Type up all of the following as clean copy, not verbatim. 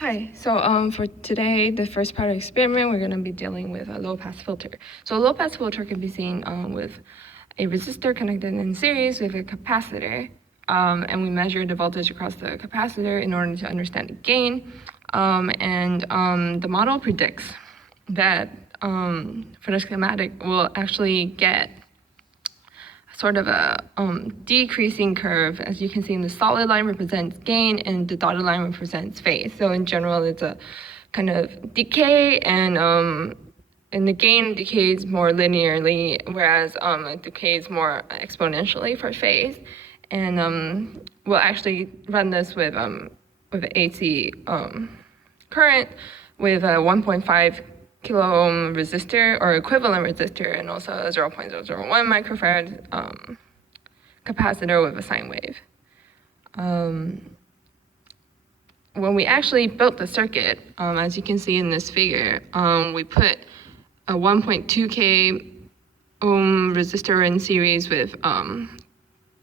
Hi, so for today, the first part of the experiment, we're going to be dealing with a low-pass filter. So a low-pass filter can be seen with a resistor connected in series with a capacitor, and we measure the voltage across the capacitor in order to understand the gain. The model predicts that for the schematic, we'll actually get sort of a decreasing curve. As you can see, in the solid line represents gain and the dotted line represents phase. So in general, it's a kind of decay, and the gain decays more linearly, whereas it decays more exponentially for phase. And we'll actually run this with AC current with a 1.5 kilo ohm resistor or equivalent resistor, and also a 0.001 microfarad capacitor with a sine wave. When we actually built the circuit, as you can see in this figure, we put a 1.2K ohm resistor in series with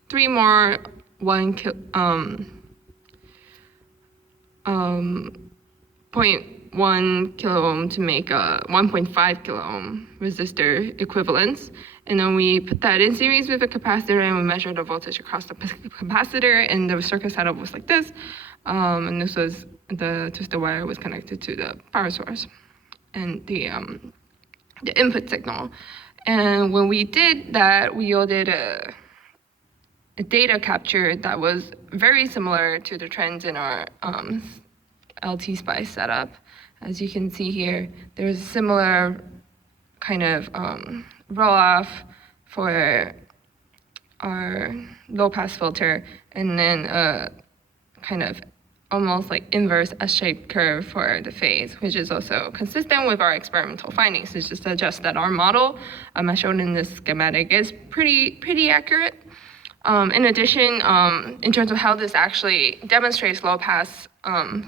3 more 0.1 kilo ohm to make a 1.5 kilo ohm resistor equivalence. And then we put that in series with a capacitor, and we measured the voltage across the capacitor, and the circuit setup was like this. And this was the twisted wire was connected to the power source and the input signal. And when we did that, we yielded a data capture that was very similar to the trends in our LT SPICE setup. As you can see here, there's a similar kind of roll-off for our low-pass filter, and then a kind of almost like inverse S-shaped curve for the phase, which is also consistent with our experimental findings. It just suggests that our model, as shown in this schematic, is pretty accurate. In addition, in terms of how this actually demonstrates low-pass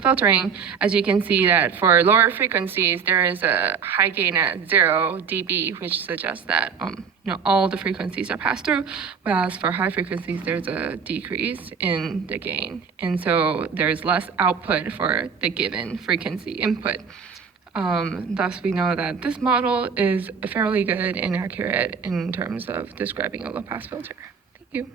filtering, as you can see that for lower frequencies, there is a high gain at 0 dB, which suggests that all the frequencies are passed through, whereas for high frequencies, there's a decrease in the gain. And so there's less output for the given frequency input. Thus, we know that this model is fairly good and accurate in terms of describing a low-pass filter. Thank you.